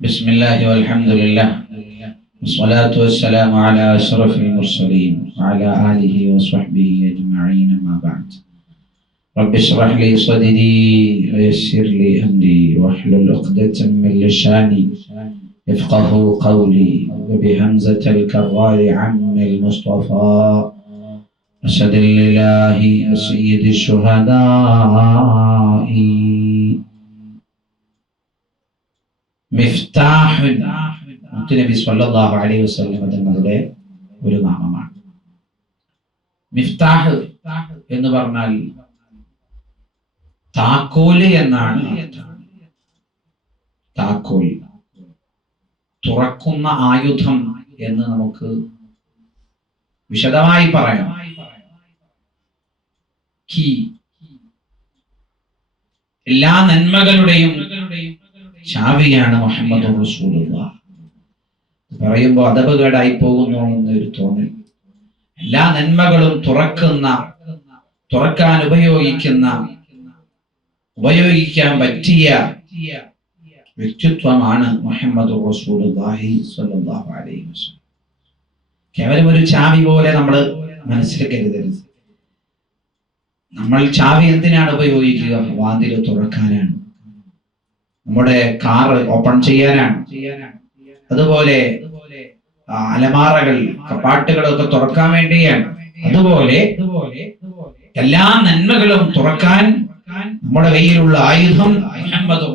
بسم الله والحمد لله. والصلاة والسلام على أشرف المرسلين وعلى آله وصحبه أجمعين ما بعد. رب اشرح لي صدري ويسر لي أمري واحلل عقدة من لساني يفقه قولي. وبهمزة الكرار عم المصطفى. أسد الله سيد الشهداء. മുത്തുനബി സല്ലല്ലാഹു അലൈഹി വസല്ലം തങ്ങളുടെ ഒരു നാമമാണ് മിഫ്താഹ് എന്ന് പറഞ്ഞാൽ താക്കോൽ എന്നാണ്. താക്കോൽ തുറക്കുന്ന ആയുധം എന്ന് നമുക്ക് വിശദമായി പറയാം എല്ലാ നന്മകളുടെയും ചാവിയാണ് മുഹമ്മദ് റസൂലുള്ള. പറയുമ്പോൾ അതപകേടായി പോകുന്നു എന്നൊരു തോന്നൽ. എല്ലാ നന്മകളും തുറക്കുന്ന തുറക്കാൻ ഉപയോഗിക്കുന്ന ഉപയോഗിക്കാൻ പറ്റിയ വ്യക്തിത്വമാണ് മുഹമ്മദ് കേവലം ഒരു ചാവി പോലെ നമ്മൾ മനസ്സിൽ കരുതരുത്. നമ്മൾ ചാവി എന്തിനാണ് ഉപയോഗിക്കുക? വാതിൽ തുറക്കാനാണ്. നമ്മുടെ കാറ് ഓപ്പൺ ചെയ്യാനാണ്. അതുപോലെ അലമാറകൾ കപ്പാട്ടുകളൊക്കെ തുറക്കാൻ വേണ്ടിയാണ്. അതുപോലെ എല്ലാ നന്മകളും തുറക്കാൻ നമ്മുടെ കയ്യിലുള്ള ആയുധം മുഹമ്മദ്.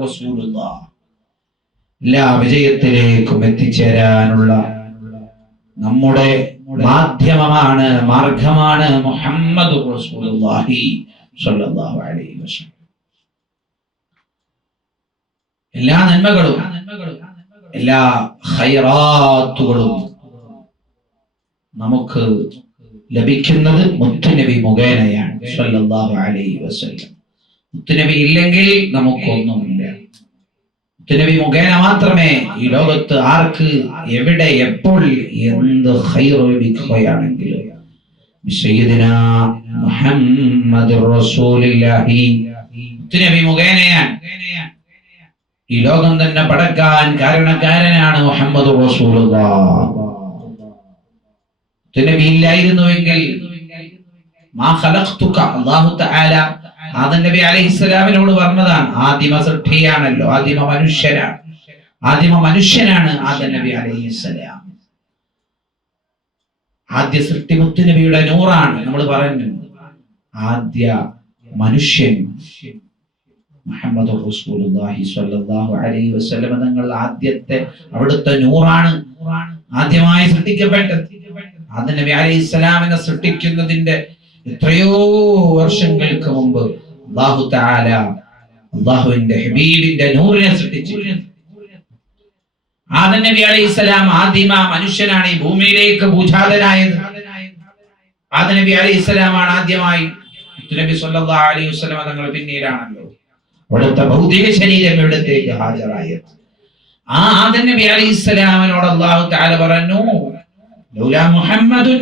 എല്ലാ വിജയത്തിലേക്കും എത്തിച്ചേരാനുള്ള നമ്മുടെ മാധ്യമമാണ് മാർഗമാണ് മുഹമ്മദ് റസൂലുള്ളാഹി സ്വല്ലല്ലാഹു അലൈഹി വസല്ലം. എല്ലാ നന്മകളും എല്ലാ ഹൈറാത്തുകളും നമുക്ക് ലഭിക്കുന്നത് മുത്തുനബി മുഖേനയാണ് അലൈഹി വസല്ലം. മുത്തുനബി ഇല്ലെങ്കിൽ നമുക്കൊന്നുമില്ല. മുത്തുനബി മുഖേന മാത്രമേ ഈ ലോകത്ത് ആർക്ക് എവിടെ എപ്പോൾ എന്ത് ഹൈർ ലഭിക്കുകയാണെങ്കിലും മുഹമ്മദ് റസൂലുള്ളാഹി മുത്തുനബി മുഖേനയാണ് ഈ ലോകം തന്നെ പടക്കാൻ കാരണക്കാരനാണ് മുഹമ്മദ് ഇല്ലായിരുന്നുവെങ്കിൽ നബി അലൈഹിസ്സലാമിനോട് പറഞ്ഞതാണ് ആദിമ സൃഷ്ടിയാണല്ലോ ആദിമ മനുഷ്യനാണ് ആദിമ മനുഷ്യനാണ് ആദം നബി ആദ്യ സൃഷ്ടി മുത്തുനബിയുടെ നൂറാണ് നമ്മൾ പറഞ്ഞു. ആദ്യ മനുഷ്യൻ മുഹമ്മദ് റസൂലുള്ളാഹി സ്വല്ലല്ലാഹു അലൈഹി വസല്ലം തങ്ങൾ ആദ്യത്തെ അവിടുത്തെ നൂറാണ്. ആദ്യമായി സൃഷ്ടിക്കപ്പെട്ടത്. ആദ്യ നബി അലൈഹി സ്വലാമിനെ സൃഷ്ടിക്കുന്നതിന്റെ എത്രയോ വർഷങ്ങൾക്ക് മുമ്പ് അള്ളാഹു താല അള്ളാഹുവിന്റെ ഹബീബിന്റെ നൂറിനെ സൃഷ്ടിച്ചു ആദം നബി അലൈഹി സ്വലാം ആദിമ മനുഷ്യനാണ് ഈ ഭൂമിയിലേക്ക് ഭൂജാതനായത്. ആദം നബി അലൈഹി സ്വലാമാണ് ആദ്യമായി നബി സല്ലല്ലാഹു അലൈഹി വസല്ലം തങ്ങൾ പിന്നീടാണല്ലോ. അവിടുത്തെ ഭൗതിക ശരീരം ഇവിടത്തേക്ക് ഹാജരായത്? ആ ആദന്യ നബി അലി ഇസ്ലാമിനോട് അള്ളാഹു താല പറഞ്ഞു മുഹമ്മദുൻ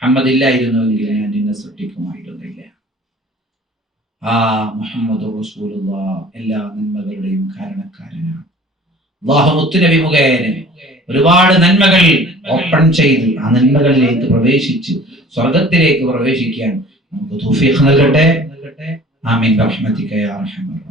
മുഹമ്മദ് ഇല്ലായിരുന്നുവെങ്കിൽ ഞാൻ നിന്നെ സൃഷ്ടിക്കുമായിരുന്നില്ല. ആ മുഹമ്മദ് റസൂലുള്ള എല്ലാ നന്മകളുടെയും കാരണക്കാരനാണ്. അള്ളാഹു മുത്തുനബി മുഖേന ഒരുപാട് നന്മകൾ ഓപ്പൺ ചെയ്ത് ആ നന്മകളിലേക്ക് പ്രവേശിച്ച് സ്വർഗത്തിലേക്ക് പ്രവേശിക്കാൻ നമുക്ക് തൗഫീഖ് നൽകട്ടെ. ആമീൻ. റഹ്മത്തിക യാ അർഹമർ